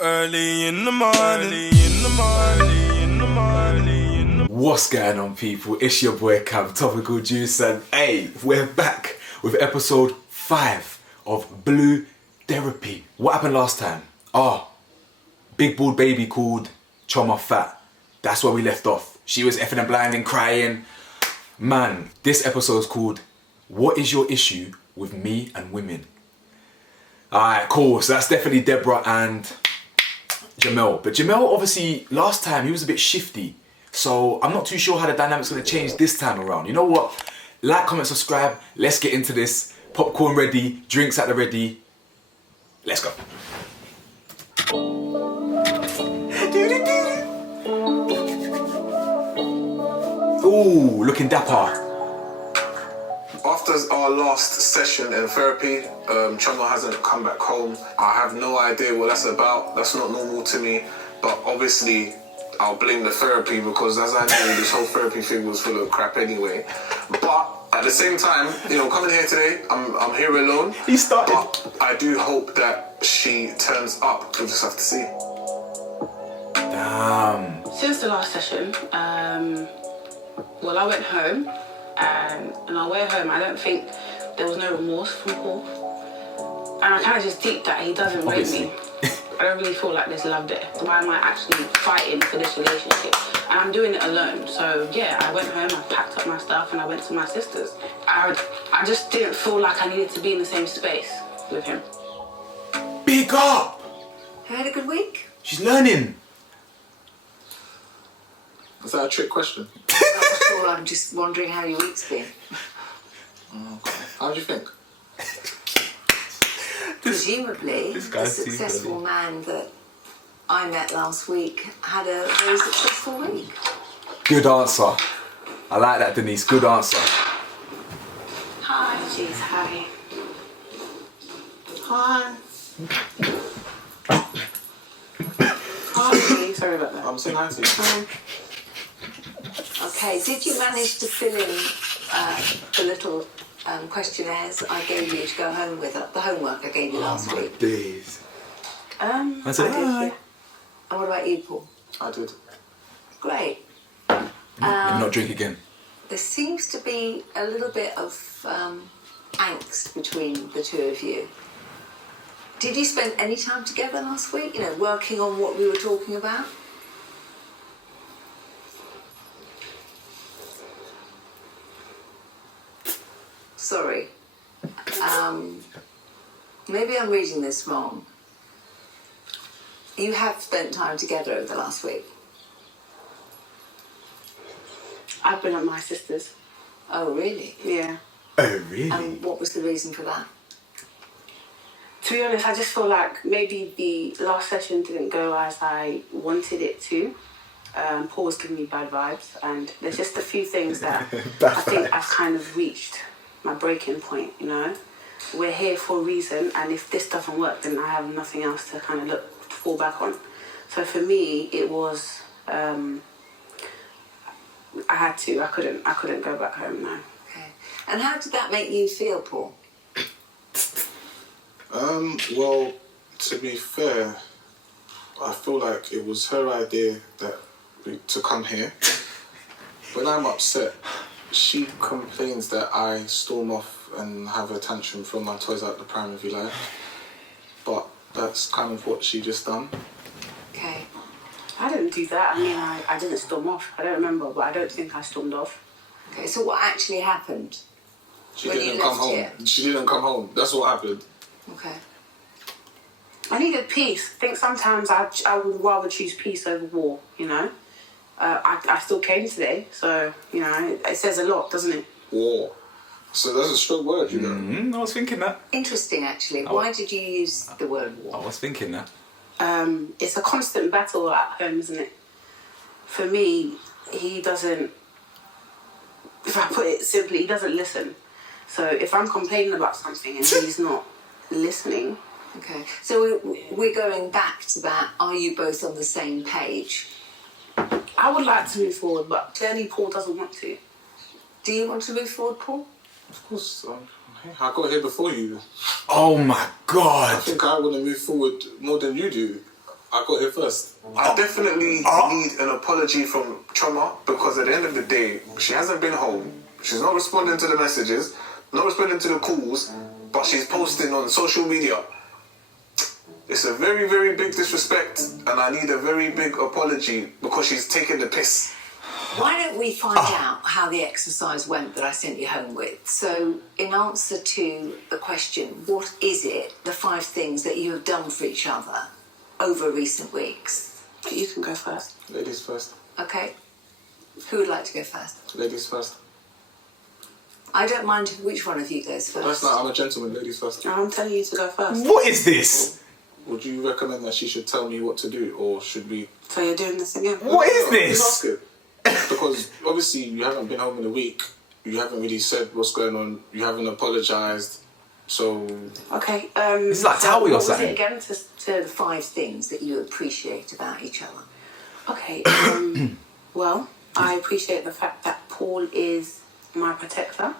Early in the morning, What's going on, people? It's your boy Cam, Topical Juice, and hey, we're back with episode 5 of Blue Therapy. What happened last time? Big bald baby called Choma Fat. That's where we left off. She was effing and blind and crying. Man, this episode is called What is Your Issue with Me and Women? Alright, cool. So that's definitely Deborah and Jamel. But Jamel, obviously, last time he was a bit shifty. So I'm not too sure how the dynamic's going to change this time around. You know what? Like, comment, subscribe. Let's get into this. Popcorn ready. Drinks at the ready. Let's go. Ooh, looking dapper. After our last session in therapy, Choma hasn't come back home. I have no idea what that's about. That's not normal to me. But obviously, I'll blame the therapy because as I know, this whole therapy thing was full of crap anyway. But at the same time, coming here today, I'm here alone. He started. But I do hope that she turns up. We'll just have to see. Damn. Since the last session, I went home. And on our way home, I don't think there was no remorse from Paul. And I kind of just deeped that he doesn't rate me. I don't really feel like there's love there. Why am I actually fighting for this relationship? And I'm doing it alone. So yeah, I went home, I packed up my stuff and I went to my sister's. I just didn't feel like I needed to be in the same space with him. Big up! You had a good week? She's learning. Is that a trick question? Well, I'm just wondering how your week's been. Okay. How do you think? Presumably, the successful man that I met last week had a very successful week. Good answer. I like that, Denise. Good answer. Hi. Jeez, hi. Hi. Hi. Sorry about that. I'm saying hi to you. Okay, did you manage to fill in the little questionnaires I gave you to go home with, the homework I gave you last week? Days. I said did, hi. yeah. And what about you, Paul? I did. Great. Let me not drink again. There seems to be a little bit of angst between the two of you. Did you spend any time together last week, working on what we were talking about? Sorry. Maybe I'm reading this wrong. You have spent time together over the last week? I've been at my sister's. Oh, really? Yeah. Oh, really? And what was the reason for that? To be honest, I just feel like maybe the last session didn't go as I wanted it to. Paul was giving me bad vibes, and there's just a few things that I think I've kind of reached my breaking point, We're here for a reason, and if this doesn't work, then I have nothing else to kind of fall back on. So for me, it was, I had to, I couldn't go back home now. Okay. And how did that make you feel, Paul? Well, to be fair, I feel like it was her idea to come here. When I'm upset, she complains that I storm off and have a tantrum, throw my toys out the pram, if you like. But that's kind of what she just done. Okay. I didn't do that. I mean, I didn't storm off. I don't remember, but I don't think I stormed off. Okay, so what actually happened? She when didn't you come left home. here? She didn't come home. That's what happened. Okay. I needed peace. I think sometimes I would rather choose peace over war, I still came today, so, it says a lot, doesn't it? War. So that's a strong word, I was thinking that. Interesting, actually. Why did you use the word I war? was thinking that. It's a constant battle at home, isn't it? For me, he doesn't, if I put it simply, he doesn't listen. So if I'm complaining about something and he's not listening... Okay, so we're going back to that. Are you both on the same page? I would like to move forward, but clearly Paul doesn't want to. Do you want to move forward, Paul? Of course. I got here before you. Oh my God. I think I want to move forward more than you do. I got here first. I definitely need an apology from Choma because at the end of the day, she hasn't been home. She's not responding to the messages, not responding to the calls, but she's posting on social media. It's a very, very big disrespect, and I need a very big apology because she's taking the piss. Why don't we find out how the exercise went that I sent you home with? So, in answer to the question, what is it, the 5 things that you have done for each other over recent weeks? You can go first. Ladies first. Okay. Who would like to go first? Ladies first. I don't mind which one of you goes first. That's not, I'm a gentleman, ladies first. I'm telling you to go first. What is this? Would you recommend that she should tell me what to do, or should we... So you're doing this again? What is I'm this? just asking. Because obviously you haven't been home in a week, you haven't really said what's going on, you haven't apologised, so... Okay, It's like Towie or What was something. it again? To the 5 things that you appreciate about each other. Okay, well, I appreciate the fact that Paul is my protector.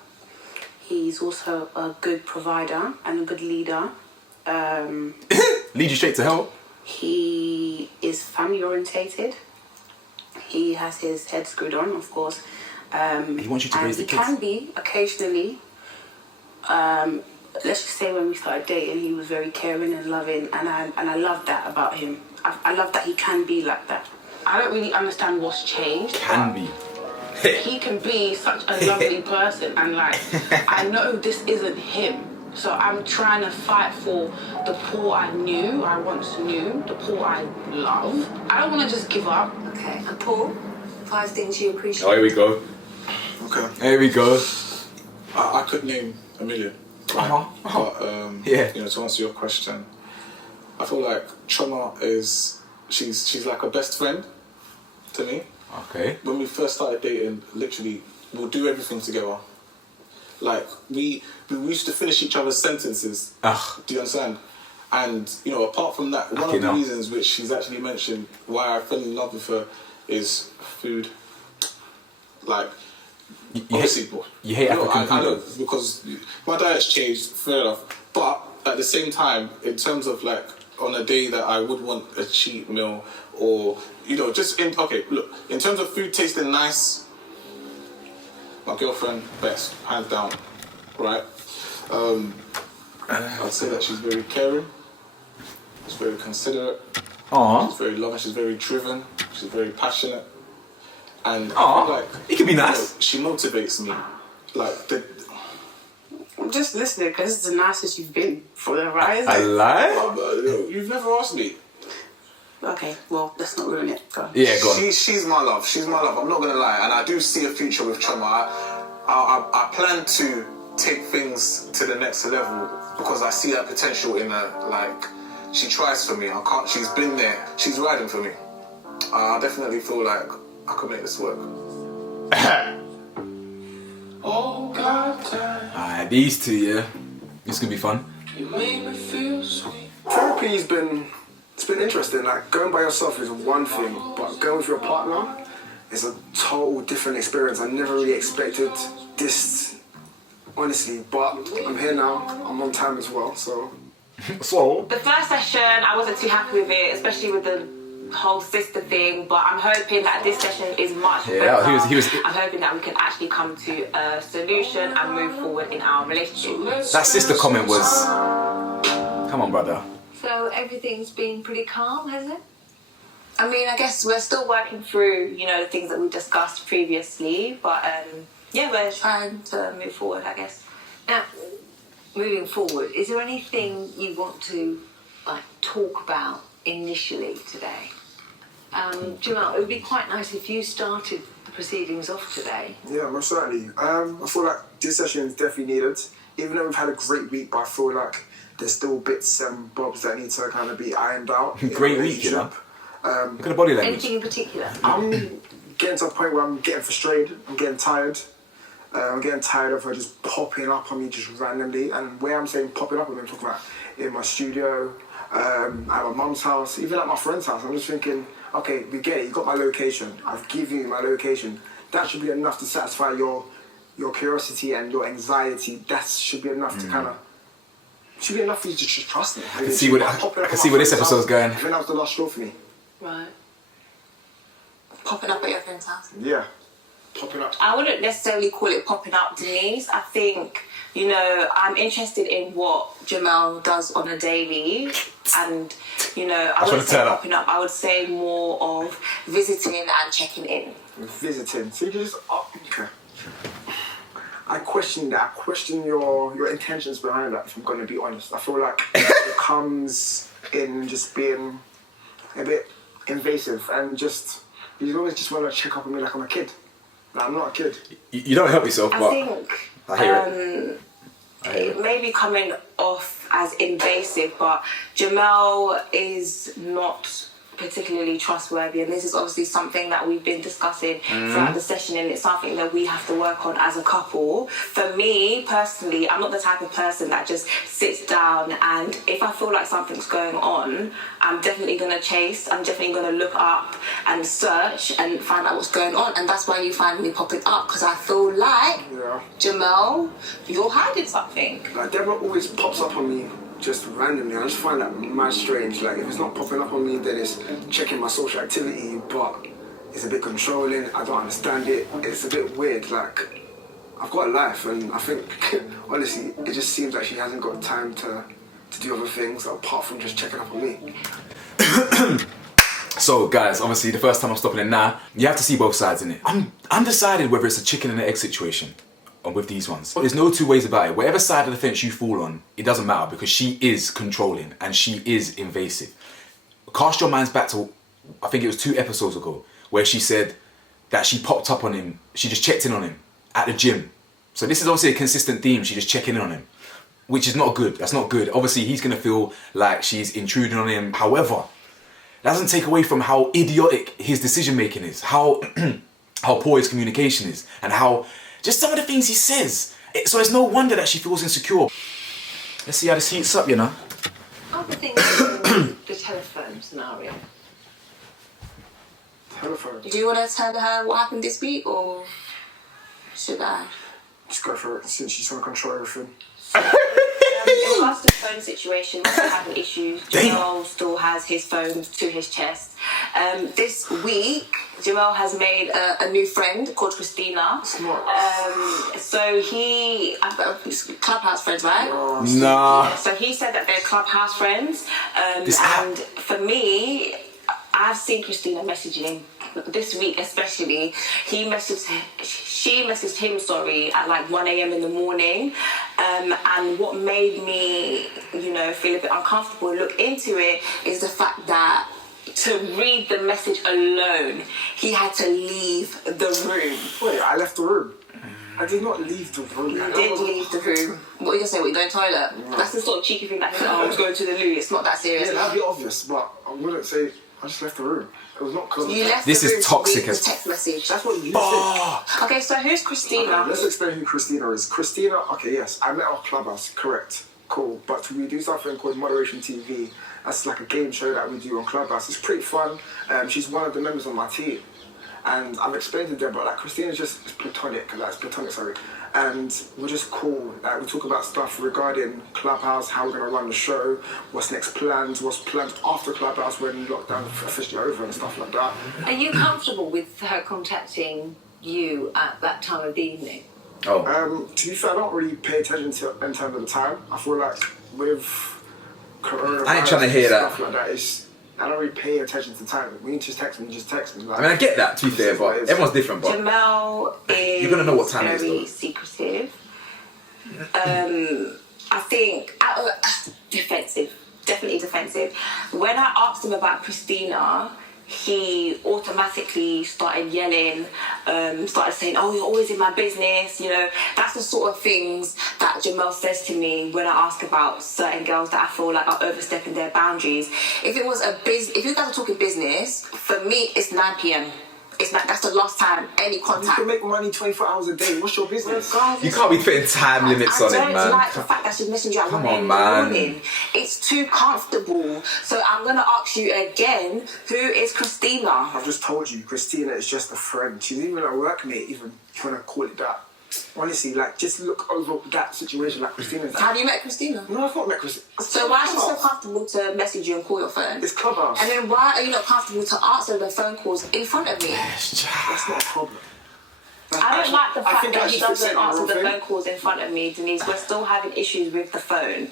He's also a good provider and a good leader. Lead you straight to hell. He is family orientated. He has his head screwed on, of course. He wants you to raise the he kids. can be occasionally. Let's just say when we started dating, he was very caring and loving, and I love that about him. I love that he can be like that. I don't really understand what's changed. Can be. He can be such a lovely person, and like I know this isn't him. So I'm trying to fight for the Paul I once knew, the Paul I love. I don't want to just give up. Okay, and Paul, 5 things you appreciate. Oh, here we go. Okay. Here we go. I could name a million. Right? But, Yeah. you know, to answer your question, I feel like Choma is... She's like a best friend to me. Okay. When we first started dating, literally, we'll do everything together. Like, we used to finish each other's sentences. Ugh. Do you understand? And, you know, apart from that, one of the reasons which she's actually mentioned why I fell in love with her is food. Like, obviously... You hate African food, I know, though. because my diet's changed, fair enough. But at the same time, in terms of, like, on a day that I would want a cheat meal or, you know, just... Okay, look, in terms of food tasting nice... My girlfriend, best, hands down, right? I'd say that she's very caring, she's very considerate, she's very loving, she's very driven, she's very passionate, and I feel like it can be nice. You know, she motivates me. Like I'm just listening because this is the nicest you've been for the rise. I lie? You've never asked me. Okay, well, let's not ruin it. Go on. Yeah, go on. She's my love. She's my love. I'm not gonna lie, and I do see a future with Choma. I plan to take things to the next level because I see that potential in her. Like, she tries for me. She's been there. She's riding for me. I definitely feel like I could make this work. Oh God, Alright, these two, yeah. It's gonna be fun. you made me feel sweet. Therapy's been interesting. Like, going by yourself is one thing, but going with your partner is a total different experience. I never really expected this, honestly, but I'm here now. I'm on time as well, so. So? The first session, I wasn't too happy with it, especially with the whole sister thing, but I'm hoping that this session is much better. He was. I'm hoping that we can actually come to a solution and move forward in our relationship. That sister comment was... Come on, brother. So everything's been pretty calm, has it? I mean, I guess we're still working through, you know, the things that we discussed previously, but yeah, we're trying to move forward, I guess. Now, moving forward, is there anything you want to talk about initially today? Jamal, it would be quite nice if you started the proceedings off today. Yeah, most certainly. I feel like this session is definitely needed. Even though we've had a great week, but I feel like there's still bits and bobs that need to kind of be ironed out. Great week, you know? Look at the body language. Anything in particular? I'm getting to a point where I'm getting frustrated. I'm getting tired. I'm getting tired of her just popping up on me just randomly. And where I'm saying popping up, I'm talking about in my studio, at my mum's house, even at my friend's house. I'm just thinking, okay, we get it. You got my location. I've given you my location. That should be enough to satisfy your curiosity and your anxiety. That should be enough to kind of should be enough for you to just trust me. I can see where this episode's going. I think that was the last straw for me. Right. Popping up at your friend's house. Yeah. Popping up. I wouldn't necessarily call it popping up, Denise. I think, I'm interested in what Jamel does on a daily. And, I wouldn't say popping up. I would say more of visiting and checking in. Visiting. So you can just... okay. I question that. I question your intentions behind that, if I'm going to be honest. I feel like it comes in just being a bit invasive and just... You always just want to check up on me like I'm a kid. Like, I'm not a kid. You don't help yourself, but... I think... I hear it may be coming off as invasive, but Jamel is not particularly trustworthy, and this is obviously something that we've been discussing throughout the session, and it's something that we have to work on as a couple. For me personally, I'm not the type of person that just sits down, and if I feel like something's going on, I'm definitely going to chase, I'm definitely going to look up and search and find out what's going on, and that's why you find me popping up, because I feel like, Jamel, you're hiding something. Like, Deborah always pops up on me just randomly. I just find that mad strange. Like, if it's not popping up on me, then it's checking my social activity, but it's a bit controlling. I don't understand it. It's a bit weird. Like, I've got a life, and I think, honestly, it just seems like she hasn't got time to do other things apart from just checking up on me. So, guys, obviously, the first time I'm stopping in now, you have to see both sides in it. I'm undecided whether it's a chicken and an egg situation with these ones. There's no two ways about it. Whatever side of the fence you fall on, it doesn't matter, because she is controlling and she is invasive. Cast your minds back to, I think it was 2 episodes ago, where she said that she popped up on him, she just checked in on him at the gym. So this is obviously a consistent theme, she just checking in on him, which is not good. That's not good. Obviously, he's gonna feel like she's intruding on him. However, that doesn't take away from how idiotic his decision making is, how poor his communication is, and how just some of the things he says. So it's no wonder that she feels insecure. Let's see how this heats up, Other things in the telephone scenario. Telephone. Do you want to tell her what happened this week, or should I? Just go for it, since she's trying to control everything. In regards to the phone situation, we're still having issues. Jamel still has his phone to his chest. This week, Jamel has made a new friend called Christina. So he... Clubhouse friends, right? Nah. So he said that they're Clubhouse friends. App. For me, I've seen Christina messaging him this week, especially. She messaged him, at like 1 a.m. in the morning. And what made me, feel a bit uncomfortable and look into it is the fact that to read the message alone, he had to leave the room. Wait, I left the room. I did not leave the room. You did leave the room. What are you going to say? What, you going to the toilet? No. That's the sort of cheeky thing that I was going to the loo. It's not that serious. Yeah, that'd be obvious, but I wouldn't say I just left the room. It was not because you left this the room is toxic to read as the text message. That's what you said. Okay, so who's Christina? Okay, let's explain who Christina is. Christina, okay, yes, I met her on Clubhouse, correct, cool. But we do something called Moderation TV. That's like a game show that we do on Clubhouse. It's pretty fun. She's one of the members on my team. And I've explained to them, but like Christina's just platonic, and we're just cool. Like, we talk about stuff regarding Clubhouse, how we're gonna run the show, what's next plans, what's planned after Clubhouse when lockdown is officially over and stuff like that. Are you comfortable with her contacting you at that time of the evening? To be fair, I don't really pay attention to in terms of the time. I feel like with coronavirus, I ain't trying to hear that. Stuff like that, I don't really pay attention to time. When you just text me, Like, I mean, I get that, to be fair, but everyone's different. But Jamel is you're gonna know what time it is, very though. secretive. I think defensive, definitely defensive. When I asked him about Christina, he automatically started yelling, started saying, "Oh, you're always in my business." That's the sort of things that Jamel says to me when I ask about certain girls that I feel like are overstepping their boundaries. If it was if you guys are talking business, for me, it's 9 p.m. That's the last time any contact. You can make money 24 hours a day. What's your business? you can't be putting time limits on it, man. I don't like the fact that she's messaging you at 1 a.m. in the morning. It's too comfortable. So I'm going to ask you again, who is Christina? I've just told you, Christina is just a friend. She's even a workmate, even if you want to call it that. honestly, like, just look over that situation. Like, Christina's like, Have you met Christina? no, I've not met Christina. So why is she so comfortable to message you and call your phone? It's Clubhouse. And then why are you not comfortable to answer the phone calls in front of me? That's not a problem. I don't like the fact think that that's he just doesn't the answer the thing. phone calls in front of me, Denise. We're still having issues with the phone.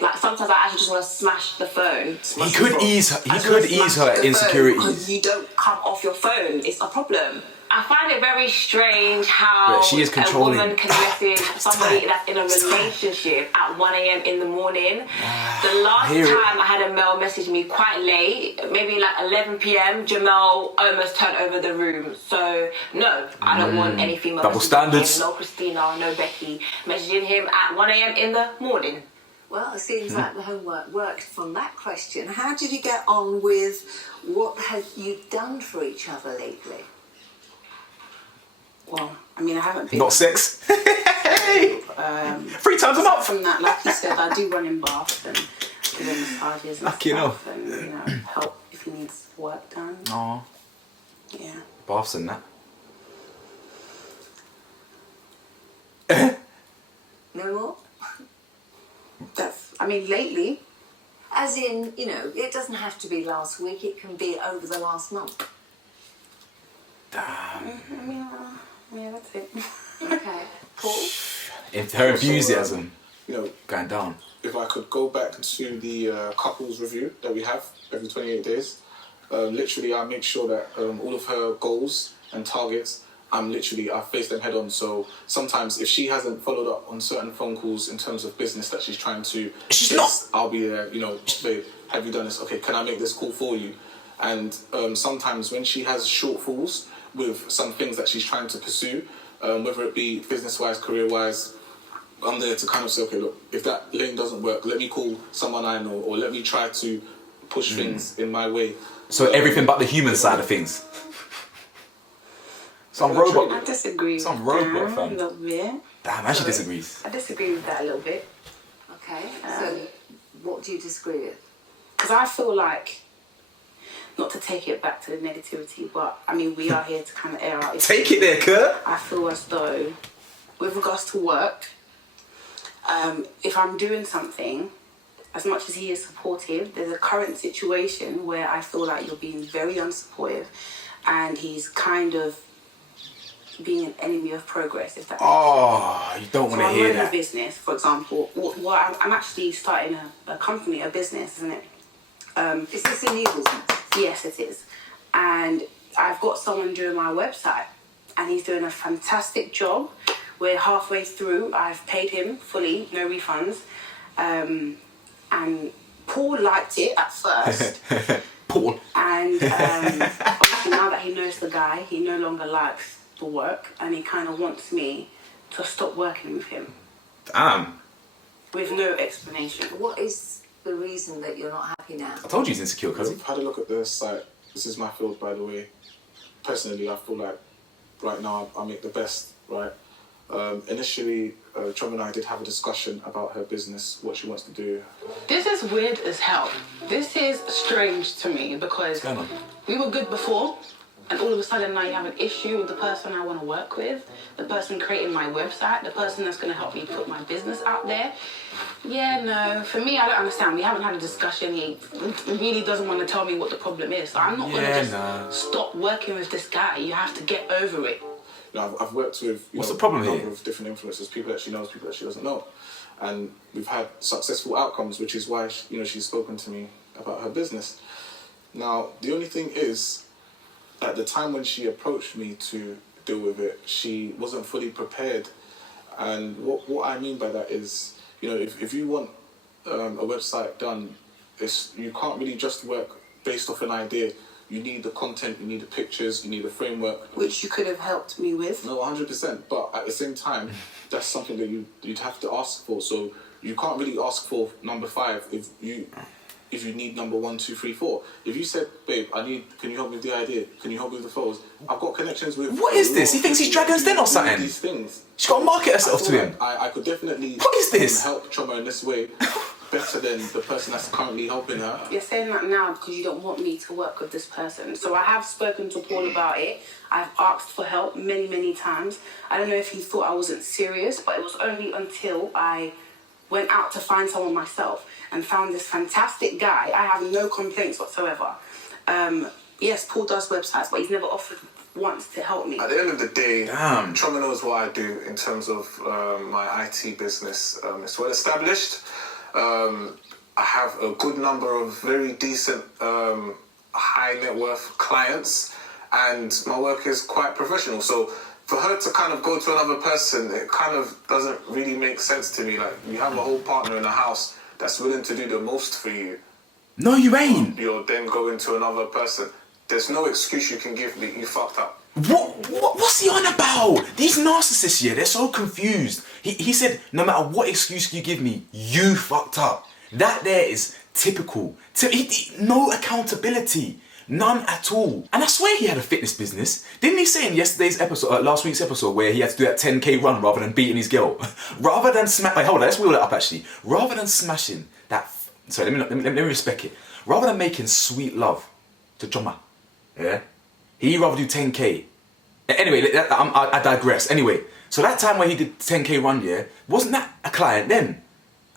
Like, sometimes I actually just want to smash the phone. He could ease her insecurity. Because you don't come off your phone. It's a problem. I find it very strange how But she is controlling. a woman can message somebody that's in a relationship at 1 a.m. in the morning. The last time I had a male message me quite late, maybe like 11 p.m, Jamel almost turned over the room. So, no, I don't want any female Double messaging standards. him. No Christina, no Becky messaging him at 1 a.m. in the morning. Well, it seems like the homework worked from that question. How did you get on with what have you done for each other lately? Well, I mean, I haven't been. Not sex. 3 times a month. From that, like you said, I do run in baths and give him massages and Lucky stuff, and help if he needs work done. Aw. Yeah. Baths and that. No more? I mean, lately. As in, it doesn't have to be last week, it can be over the last month. I mean, yeah, that's it. Okay. Paul? If her enthusiasm You know, going down. if I could go back to the couples review that we have every 28 days, literally I make sure that all of her goals and targets, I face them head on. So sometimes if she hasn't followed up on certain phone calls in terms of business that she's trying to, I'll be there, babe, have you done this? Okay, can I make this call for you? And sometimes when she has shortfalls with some things that she's trying to pursue, whether it be business-wise, career-wise, I'm there to kind of say, okay, look, if that lane doesn't work, let me call someone I know, or let me try to push things in my way. So everything but the human side of things. Some I robot. disagree with Some robot, that fam. a little bit. Damn, actually disagrees. I disagree with that a little bit. Okay, so what do you disagree with? Because I feel like, not to take it back to the negativity, but I mean, we are here to kind of air out issues. Take it there, Kurt. I feel as though, with regards to work, if I'm doing something, as much as he is supportive, there's a current situation where I feel like you're being very unsupportive, and he's kind of being an enemy of progress, if that makes sense. You don't want to I'm hear running a that. business, for example. I'm actually starting a company, a business, isn't it? Is this a new business? Yes, it is. And I've got someone doing my website, and he's doing a fantastic job. We're halfway through. I've paid him fully, no refunds. And Paul liked it at first. Paul. And obviously now that he knows the guy, he no longer likes the work, and he kind of wants me to stop working with him. Damn. With no explanation. What is the reason that you're not happy now? I told you he's insecure, cuz. I've had a look at the site. This is my field, by the way. Personally, I feel like right now I make the best, right? Initially, Chum and I did have a discussion about her business, what she wants to do. This is weird as hell. This is strange to me because we were good before, and all of a sudden now you have an issue with the person I want to work with, the person creating my website, the person that's going to help me put my business out there. Yeah, no, for me, I don't understand. We haven't had a discussion. He really doesn't want to tell me what the problem is. So I'm not going to just stop working with this guy. You have to get over it. You know, I've worked with What's the problem a here? number of different influencers, people that she knows, people that she doesn't know, and we've had successful outcomes, which is why she's spoken to me about her business. Now, the only thing is, at the time when she approached me to deal with it, she wasn't fully prepared. And what I mean by that is, if you want a website done, you can't really just work based off an idea. You need the content, you need the pictures, you need the framework. Which you could have helped me with. No, 100%. But at the same time, that's something that you'd have to ask for. So you can't really ask for number 5 if you need number 1, 2, 3, 4. If you said, babe, can you help me with the idea? Can you help me with the photos? I've got connections with... What is this? He thinks he's Dragon's Den or something? These things. She's got to market herself to him. I could definitely What is this? help Choma in this way. better than the person that's currently helping her. You're saying that now because you don't want me to work with this person. So I have spoken to Paul about it. I've asked for help many, many times. I don't know if he thought I wasn't serious, but it was only until I went out to find someone myself and found this fantastic guy. I have no complaints whatsoever. Yes, Paul does websites, but he's never offered once to help me. At the end of the day, Trauma knows what I do in terms of my IT business. It's well established. I have a good number of very decent high net worth clients, and my work is quite professional. So for her to kind of go to another person, it kind of doesn't really make sense to me. Like, you have a whole partner in the house that's willing to do the most for you. No, you ain't. You're then going to another person. There's no excuse you can give me. You fucked up. What's he on about? These narcissists, yeah, they're so confused. He said, no matter what excuse you give me, you fucked up. That there is typical. No accountability. None at all. And I swear he had a fitness business. Didn't he say in yesterday's episode, last week's episode, where he had to do that 10k run rather than beating his girl? Rather than wait, hold on, let's wheel it up actually. Rather than smashing that, sorry, let me respec it. Rather than making sweet love to Choma, yeah, he'd rather do 10k. Anyway, I digress. Anyway, so that time where he did 10k run, yeah, wasn't that a client then?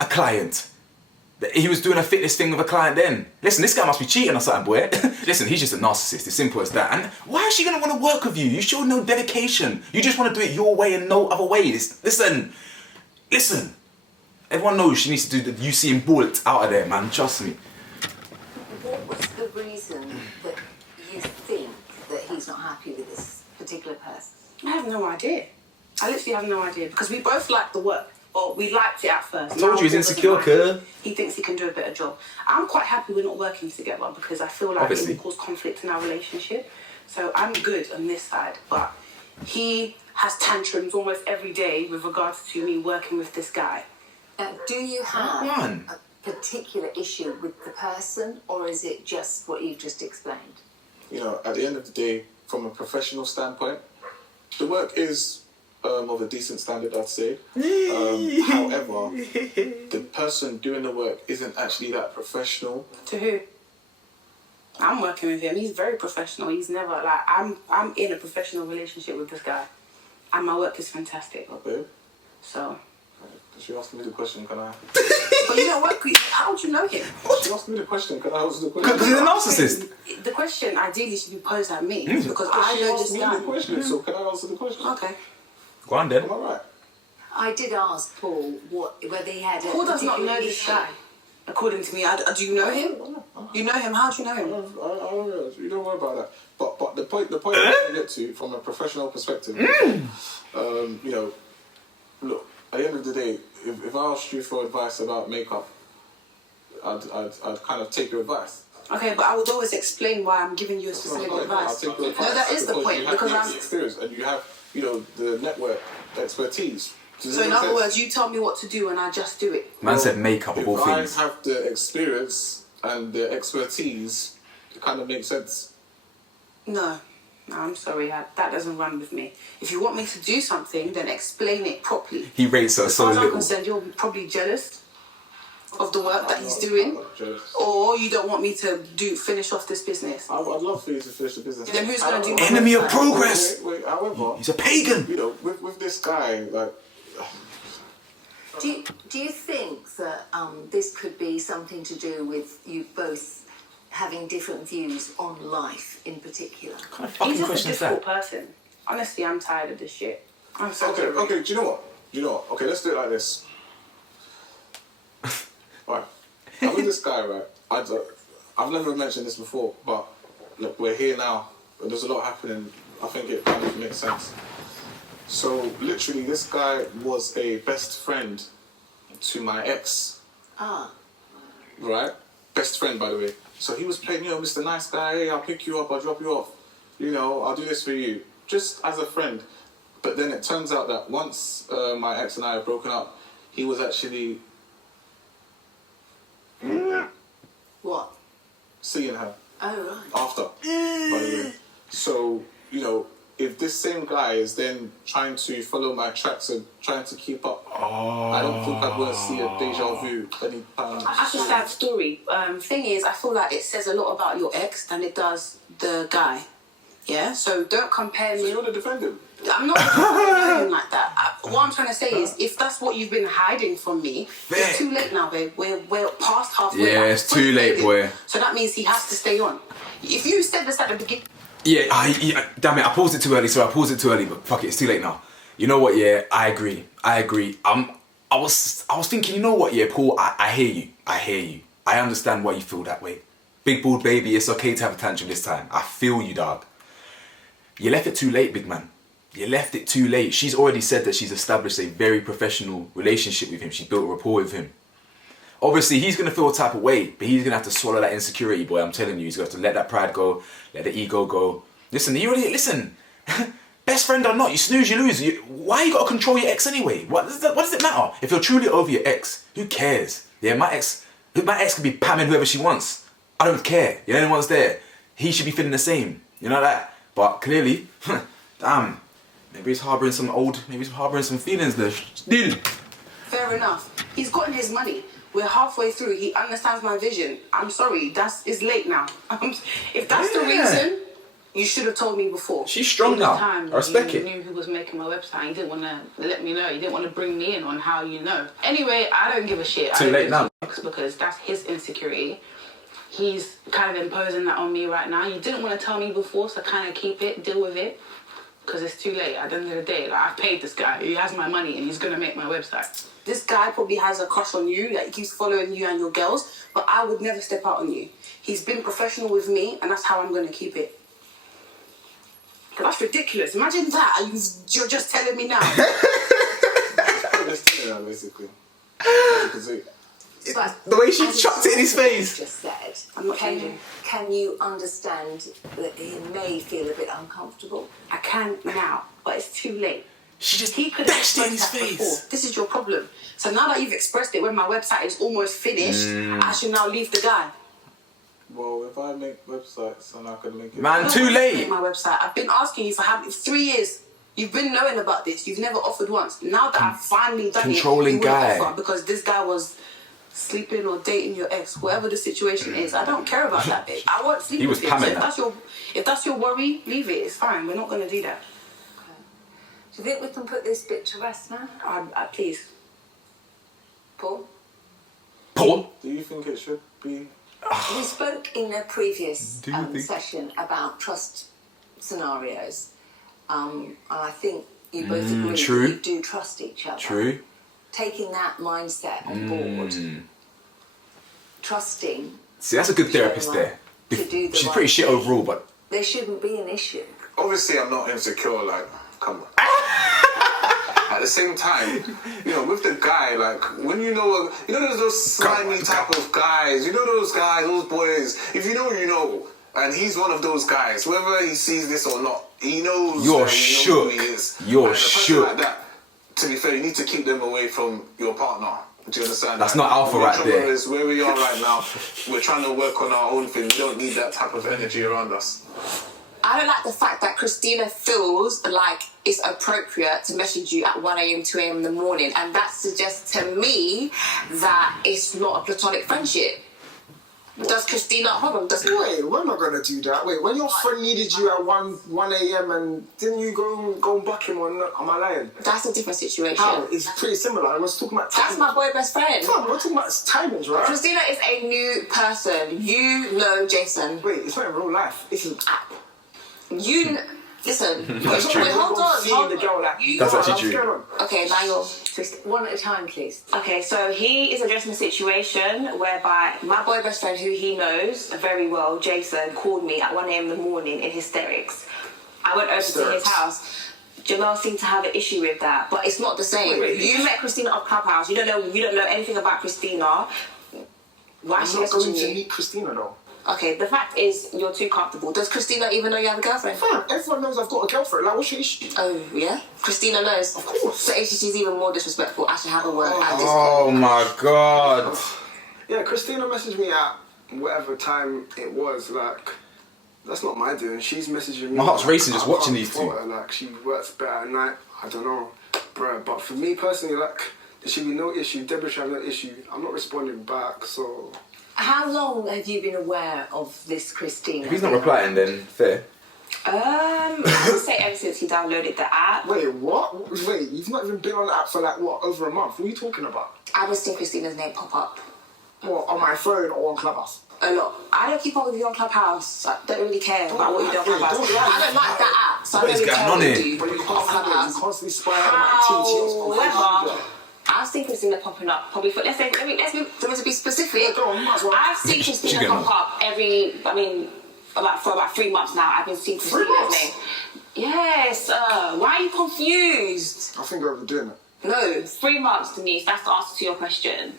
A client. He was doing a fitness thing with a client then. Listen, this guy must be cheating or something, boy. Listen, he's just a narcissist. It's simple as that. And why is she going to want to work with you? You show no dedication. You just want to do it your way and no other way. Listen. Everyone knows she needs to do the Usain Bolt out of there, man. Trust me. What was the reason that you think that he's not happy with this particular person? I have no idea. I literally have no idea because we both like the work. Well, we liked it at first. I told you he's insecure, cuz. He thinks he can do a better job. I'm quite happy we're not working together because I feel like it will cause conflict in our relationship. So I'm good on this side. But he has tantrums almost every day with regards to me working with this guy. Do you have a particular issue with the person, or is it just what you've just explained? You know, at the end of the day, from a professional standpoint, the work is of a decent standard, I'd say. However, the person doing the work isn't actually that professional. To who? I'm working with him. He's very professional. He's never like I'm in a professional relationship with this guy, and my work is fantastic. Okay. So. She asked me the question, can I? But you don't work with him. How would you know him? She asked me the question, can I answer the question? Because he's a narcissist. The question ideally should be posed at me because I know this She guy. asked me the question, so can I answer the question? Okay. Go on then. Am I right? I did ask Paul whether he had a Paul does not particular know this issue. guy. According to me, do you know him? You know him? How do you know him? I don't know. You don't worry about that. But the point I'm trying to get to from a professional perspective, you know, look, at the end of the day, if I asked you for advice about makeup, I'd kind of take your advice. Okay, but I would always explain why I'm giving you a specific advice. I'll take your advice. No, that is the point you because have the experience and you have, you know, the network expertise. So in other words, you tell me what to do and I just do it. Man said makeup of all things. If I have the experience and the expertise, it kind of makes sense. No, I'm sorry, that doesn't run with me. If you want me to do something, then explain it properly. He rates her so As far as I'm little. concerned, you're probably jealous of the work that he's doing, I'm not jealous. or you don't want me to finish off this business. I'd love for you to finish the business. Then who's going to do my Enemy of website? progress. Wait, however, He's a pagan. you know, with this guy, like, Do you think that this could be something to do with you both having different views on life in particular? What kind of He's fucking just a question is difficult that? person. Honestly, I'm tired of this shit. I'm so okay, tired. do you know what? Okay, let's do it like this. Right, I'm with this guy, right? I've never mentioned this before, but look, we're here now. There's a lot happening. I think it kind of makes sense. So, literally, this guy was a best friend to my ex. Ah. Right? Best friend, by the way. So he was playing, you know, Mr. Nice Guy, hey, I'll pick you up, I'll drop you off. You know, I'll do this for you. Just as a friend. But then it turns out that once my ex and I have broken up, he was actually... What? seeing her Oh, right. after, by the way. So, you know, if this same guy is then trying to follow my tracks and trying to keep up, I don't think I'd want to see a deja vu anytime. That's a sad story. Thing is, I feel like it says a lot about your ex than it does the guy. Yeah? So don't compare So me. you want to defend him? I'm not defending like that. What I'm trying to say is, if that's what you've been hiding from me, it's too late now, babe. We're past halfway. Yeah, it's too late, boy. So that means he has to stay on. If you said this at the beginning... Yeah, damn it, I paused it too early, but fuck it, it's too late now. You know what, yeah, I agree. I was thinking, you know what, yeah, Paul, I hear you. I understand why you feel that way. Big bald baby, it's okay to have a tantrum this time. I feel you, dog. You left it too late, big man. You left it too late. She's already said that she's established a very professional relationship with him. She built a rapport with him. Obviously, he's going to feel a type of way, but he's going to have to swallow that insecurity, boy. I'm telling you, he's going to have to let that pride go, let the ego go. Listen, best friend or not, you snooze, you lose. Why you got to control your ex anyway? What does it matter? If you're truly over your ex, who cares? Yeah, my ex can be pamming whoever she wants. I don't care. You know, anyone's there. He should be feeling the same. You know that? But clearly, damn, maybe he's harbouring some feelings there. Still. Fair enough. He's gotten his money. We're halfway through. He understands my vision. I'm sorry, it's late now. If that's the reason, you should have told me before. She's strong now. I respect it. You knew who was making my website. You didn't want to let me know. You didn't want to bring me in on how you know. Anyway, I don't give a shit. Too late now. Because that's his insecurity. He's kind of imposing that on me right now. You didn't want to tell me before, so kind of keep it, deal with it. Because it's too late. At the end of the day, like, I've paid this guy. He has my money and he's going to make my website. This guy probably has a crush on you, like he keeps following you and your girls, but I would never step out on you. He's been professional with me, and that's how I'm going to keep it. That's ridiculous. Imagine that. You're just telling me now. Basically. But The way she as chucked it in his face. Just said, I'm not changing. Can you understand that he may feel a bit uncomfortable? I can now, but it's too late. He could dashed it in his face. Before. This is your problem. So now that you've expressed it when my website is almost finished, I should now leave the guy. Well, if I make websites and I can make it... Man, too late. My website. I've been asking you for 3 years. You've been knowing about this. You've never offered once. Now that I've finally done Controlling it, you guy. offer because this guy was sleeping or dating your ex, whatever the situation is. I don't care about that, babe. I won't sleep He was with him. So pamming if that's your worry, leave it. It's fine. We're not going to do that. Do you think we can put this bit to rest now? Please. Paul? Paul? Do you think it should be... We spoke in a previous Do you think- session about trust scenarios, and I think you both agree true. that you do trust each other. True. Taking that mindset on board, trusting. See, that's a good therapist there. To do the She's right pretty shit thing. overall, but... There shouldn't be an issue. Obviously, I'm not insecure, like, come on. At the same time, you know, with the guy, like, when there's those slimy type of guys, you know those guys, those boys, if you know, you know. And he's one of those guys, whether he sees this or not, he knows You're that he knows shook. who he is. You're and a person shook. like that, to be fair, you need to keep them away from your partner. Do you understand? That's not alpha right there. Is where we are right now. We're trying to work on our own thing. We don't need that type of energy around us. I don't like the fact that Christina feels like it's appropriate to message you at 1 a.m., 2 a.m. in the morning, and that suggests to me that it's not a platonic friendship. Does Christina... Hold on. Wait, we're not going to do that. Wait, when your friend needed you at 1 a.m. and didn't you go and buck him or not? Am I lying? That's a different situation. How? It's pretty similar. I was talking about timings. That's my boy best friend. Fam, we're talking about timings, right? Christina is a new person. You know Jason. Wait, it's not in real life. It's an app. Listen. That's true. Wait, hold on. Seeing the girl like, That's actually what's true. going on? Okay, now you're... One at a time, please. Okay, so he is addressing a situation whereby my boy best friend, who he knows very well, Jason, called me at 1 a.m. in the morning in hysterics. I went over to his house. Jamal seemed to have an issue with that, but it's not the same. Wait. You met Christina off Clubhouse. You don't know anything about Christina. Why is she I'm not going messaging to you? meet Christina, though. Okay, the fact is you're too comfortable. Does Christina even know you have a girlfriend? Fam, everyone knows I've got a girlfriend. Like, what's your issue? Oh, yeah? Christina knows. Of course. So if she's even more disrespectful, I should have a word at this Oh my god. Yeah, Christina messaged me at whatever time it was, like, That's not my doing. She's messaging me. My heart's racing Like, just I watching can't these two. fault her, like, she works better at night. I don't know, bruh. But for me personally, like, there should be no issue. Deborah should have no issue. I'm not responding back, so. How long have you been aware of this Christina? If he's not replying, then fair. I would say ever since he downloaded the app. Wait, what? Wait, you've not even been on the app for like what, over a month? What are you talking about? I haven't seen Christina's name pop up What, on my phone or on Clubhouse? a lot. I don't keep up with you on Clubhouse. I don't really care about what you do on lie. Clubhouse. Don't lie. I don't like that app, so What I is don't really going care on what you here? do But you on constantly, Clubhouse. you constantly spy on my TTS. However, I've seen Christina popping up probably for let's be specific. Yeah, go on, might as well. I've seen Christina Chicken pop up for about 3 months now. I've been seeing 3 Christina's months? name. Yes, why are you confused? I think you're overdoing it. No, 3 months, Denise. That's the answer to your question.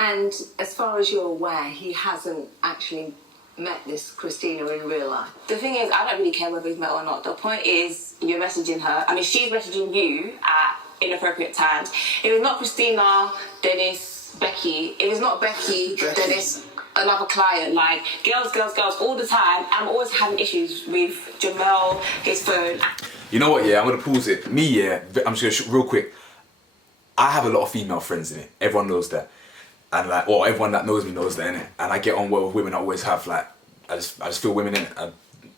And as far as you're aware, he hasn't actually met this Christina in real life. The thing is, I don't really care whether he's met or not. The point is, you're messaging her. I mean, she's messaging you at inappropriate times. If it's not Christina, then it's Becky. If it's not Becky, then it's another client. Like, girls, all the time. I'm always having issues with Jamel, his phone. You know what, yeah, I'm going to pause it. Me, yeah, I'm just going to, real quick. I have a lot of female friends in it. Everyone knows that. And like, or everyone that knows me knows that, innit? And I get on well with women. I always have, like, I just feel women in it. I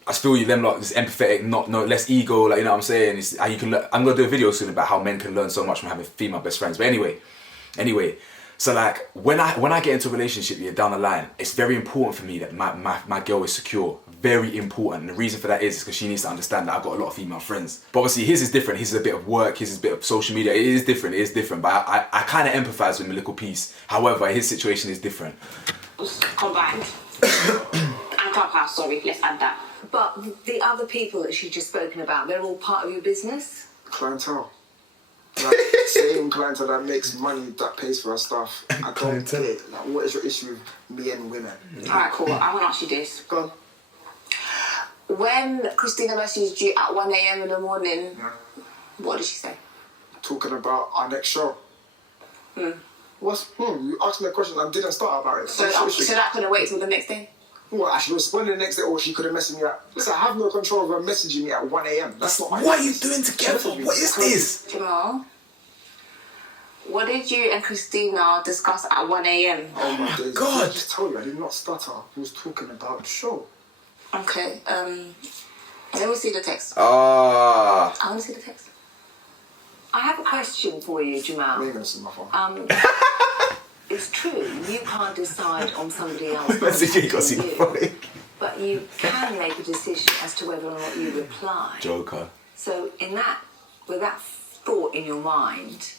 just feel them like just empathetic, not less ego, like, you know what I'm saying? It's how you can I'm gonna do a video soon about how men can learn so much from having female best friends. But anyway, so like when I get into a relationship here down the line, it's very important for me that my girl is secure. Very important. And the reason for that is because she needs to understand that I've got a lot of female friends. But obviously his is different. His is a bit of work, his is a bit of social media. It is different. But I kind of empathise with him a little piece. However, his situation is different. Combined. And Clubhouse, sorry, let's add that. But the other people that she's just spoken about, they're all part of your business? Clientele. Like, same clientele that makes money, that pays for our stuff. I don't get it. Like, what is your issue with me and women? Alright, cool. I want to ask you this. Go on. When Christina messaged you at 1 a.m. in the morning, what did she say? Talking about our next show. You asked me a question and didn't start about it. So that couldn't wait till the next day? Well, I should respond the next day, or she could have messaged me at. Listen, I have no control over messaging me at 1 a.m. That's not my What are you business. doing together? What is this? Jamal, what did you and Christina discuss at 1 a.m? Oh my days. God. I just told you, I did not stutter. I was talking about the show. Okay, let me see the text. Ah. I want to see the text. I have a question for you, Jamal. Maybe that's my phone. It's true, you can't decide on somebody else. Message you got to see the phone. But you can make a decision as to whether or not you reply. Joker. So with that thought in your mind,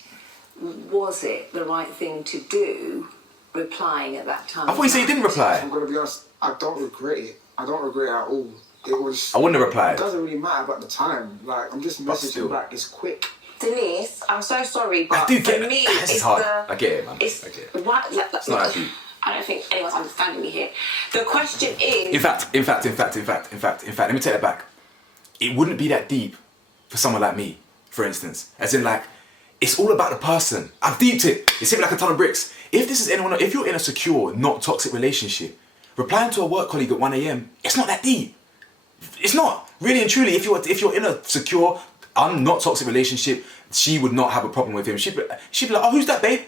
was it the right thing to do, replying at that time? I thought you said you didn't reply. I'm going to be honest, I don't regret it. I don't regret it at all. It was. I wouldn't have It replied. doesn't really matter about the time. Like, I'm just But still. messaging back. It's quick. Denise, I'm so sorry, but I do get for it. me, This is it's hard. the... I get it, man. It's I get it. what? Like, It's not that deep. I don't think anyone's understanding me here. The question is... In fact, let me take that back. It wouldn't be that deep for someone like me, for instance. As in, like, it's all about the person. I've deeped it. It's hit me like a ton of bricks. If you're in a secure, not toxic relationship, replying to a work colleague at 1 a.m, it's not that deep. It's not. Really and truly, if you're in a secure, not toxic relationship, she would not have a problem with him. She'd be like, oh, who's that, babe?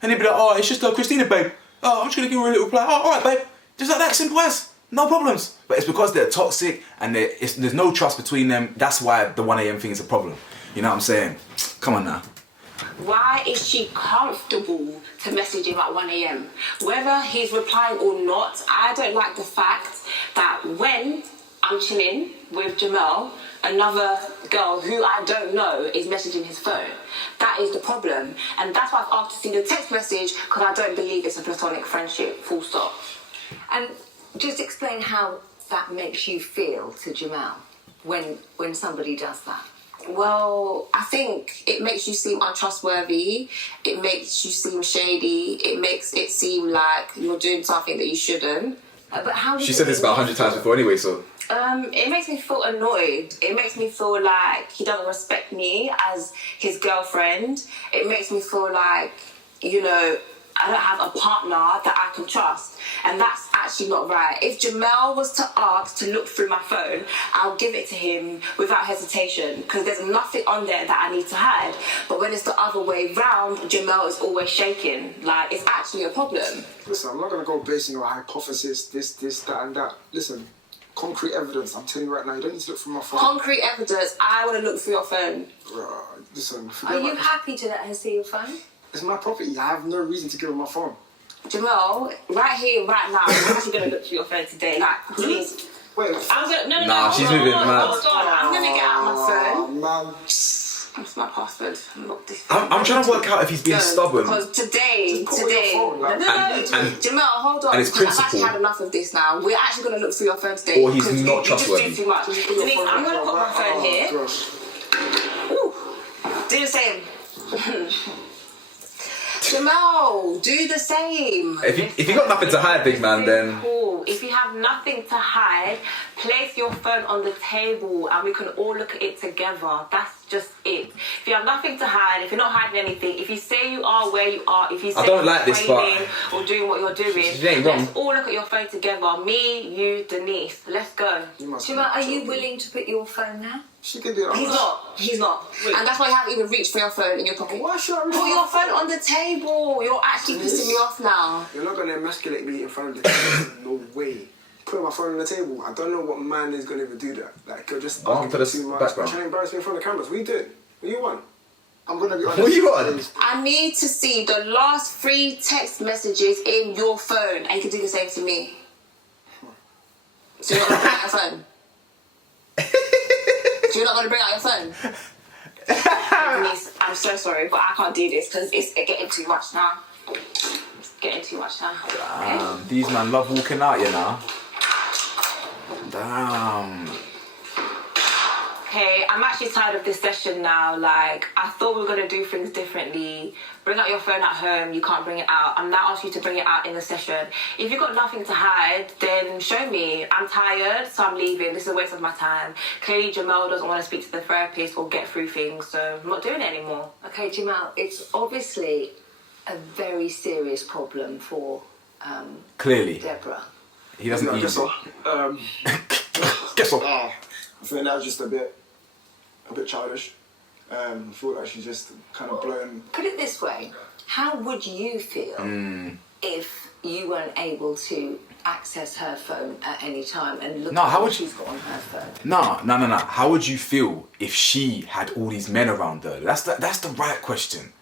And he'd be like, oh, it's just Christina, babe. Oh, I'm just gonna give her a little reply. Oh, all right, babe. Just like that, simple as. No problems. But it's because they're toxic and there's no trust between them. That's why the 1 a.m. thing is a problem. You know what I'm saying? Come on now. Why is she comfortable to message him at 1 a.m? Whether he's replying or not, I don't like the fact that when I'm chilling with Jamel, another girl who I don't know is messaging his phone. That is the problem. And that's why I've asked to see the text message, because I don't believe it's a platonic friendship, full stop. And just explain how that makes you feel to Jamal when somebody does that. Well, I think it makes you seem untrustworthy. It makes you seem shady. It makes it seem like you're doing something that you shouldn't. But how does She it said this about 100 times before anyway, so... It makes me feel annoyed. It makes me feel like he doesn't respect me as his girlfriend. It makes me feel like, you know, I don't have a partner that I can trust. And that's actually not right. If Jamel was to ask to look through my phone, I'll give it to him without hesitation because there's nothing on there that I need to hide. But when it's the other way round, Jamel is always shaking. Like, it's actually a problem. Listen, I'm not going to go basing your hypothesis, this, that and that. Listen, concrete evidence, I'm telling you right now, you don't need to look through my phone. Concrete evidence, I want to look through your phone. Listen, Are you happy to let her see your phone? It's my property. I have no reason to give her my phone. Jamel, right here, right now, I'm actually going to look through your phone today. Like, please. Wait. I'm gonna, no, Nah, she's moving mad. Hold on. I'm going to get out my phone. Man. What's my password? Look this. I'm trying to work out if he's being stubborn. Because today, Just put it on your phone, like- And- Jamel, hold on. and it's I've actually principle. had enough of this now. We're actually going to look through your phone today. Or he's because not you trustworthy. just do too much. Denise, I'm going to put my phone here. Gosh. Ooh. Do the same. Jamel, do the same. If you got nothing to hide, big man, then Cool. If you have nothing to hide, place your phone on the table and we can all look at it together. That's just it. If you have nothing to hide, if you're not hiding anything, if you say you are where you are, if you say I don't you're like this, but training or doing what you're doing, she ain't wrong. let's all look at your phone together. Me, you, Denise. Let's go. Jamel, are you willing to put your phone now? She can do that. He's not. He's not. And that's why you haven't even reached for your phone in your pocket. Why should I reach Put for your my phone on the table. You're actually pissing me off now. You're not going to emasculate me in front of the table. No way. Put my phone on the table. I don't know what man is going to even do that. Like, you're just Welcome to arguing the too much. background. You're trying to embarrass me in front of the cameras. What are you doing? What do you want? I'm going to be honest. What you want? I need to see the last 3 text messages in your phone, and you can do the same to me. So you're not going to bring out your phone? So you're not going to bring out your phone? Denise, I'm so sorry, but I can't do this because it's getting too much now. It's getting too much now. Okay? these man love walking out, you know. Damn. Okay, I'm actually tired of this session now. Like, I thought we were going to do things differently. Bring out your phone at home, you can't bring it out. I'm now asking you to bring it out in the session. If you've got nothing to hide, then show me. I'm tired, so I'm leaving. This is a waste of my time. Clearly, Jamel doesn't want to speak to the therapist or get through things, so I'm not doing it anymore. Okay, Jamel, it's obviously a very serious problem for Clearly, Deborah. he doesn't I eat guess so. Guess what? I think that was just a bit childish. I feel like she's just kind of blown. Put it this way, how would you feel if you weren't able to access her phone at any time and look No, at how what would she's got on her phone? No. How would you feel if she had all these men around her? That's the right question.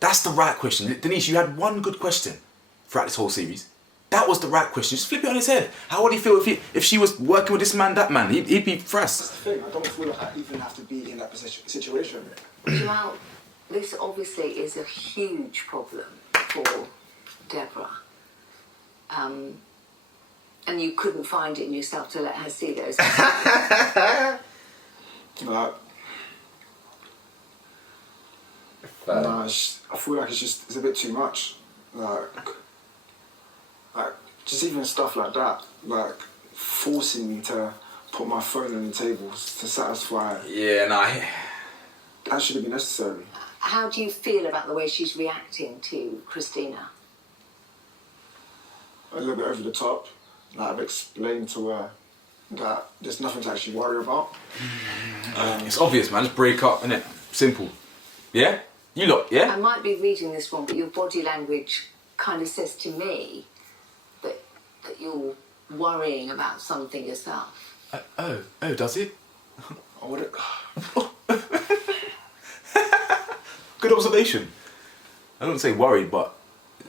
That's the right question. Denise, you had one good question throughout this whole series. That was the right question. Just flip it on his head. How would he feel if she was working with this man, that man? He'd be fresh. That's the thing. I don't feel like I even have to be in that situation. Jamel, this obviously is a huge problem for Deborah. And you couldn't find it in yourself to let her see those. I feel like it's a bit too much. Like just even stuff like that, like forcing me to put my phone on the table to satisfy. Yeah, That shouldn't be necessary. How do you feel about the way she's reacting to Christina? A little bit over the top. Like I've explained to her that there's nothing to actually worry about. It's obvious, man. Just break up, innit? Simple. Yeah? You lot, yeah? I might be reading this wrong, but your body language kind of says to me that you're worrying about something yourself. Oh, does it? I wouldn't. Good observation. I don't say worried, but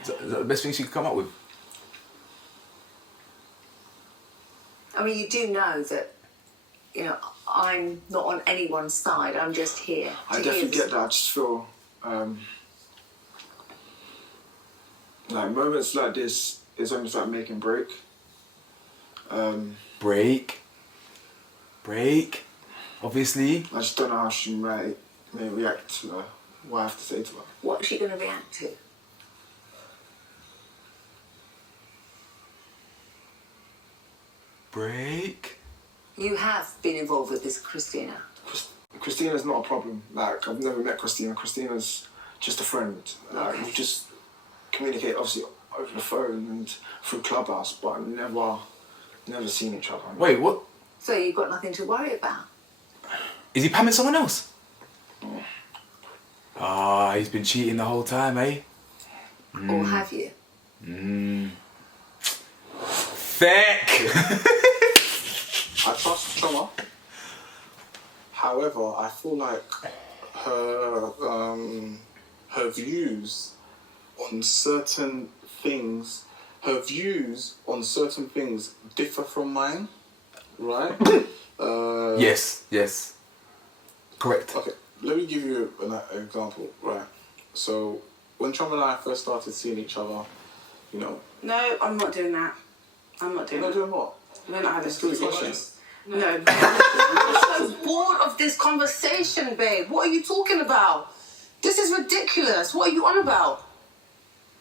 is that the best thing she could come up with? I mean, you do know that, you know, I'm not on anyone's side. I'm just here. I definitely get that. I just feel like moments like this is almost like make and break. Break. Obviously. I just don't know how she may react to what I have to say to her. What's she going to react to? Break. You have been involved with this Christina. Christina's not a problem. Like, I've never met Christina. Christina's just a friend. Like, Okay. we just communicate obviously over the phone and through Clubhouse, but never seen each other. Wait, what? So you've got nothing to worry about. Is he pamming someone else? Ah, he's been cheating the whole time, eh? Or have you? Thick! I trust Choma. However, I feel like her views on certain things, differ from mine, right? Yes. Correct. Okay, let me give you an example, right? So, when Choma and I first started seeing each other, you know... No, I'm not doing that. I'm not doing You're that. not doing what? We're not having this conversation. No. I'm so bored of this conversation, babe. What are you talking about? This is ridiculous. What are you on about?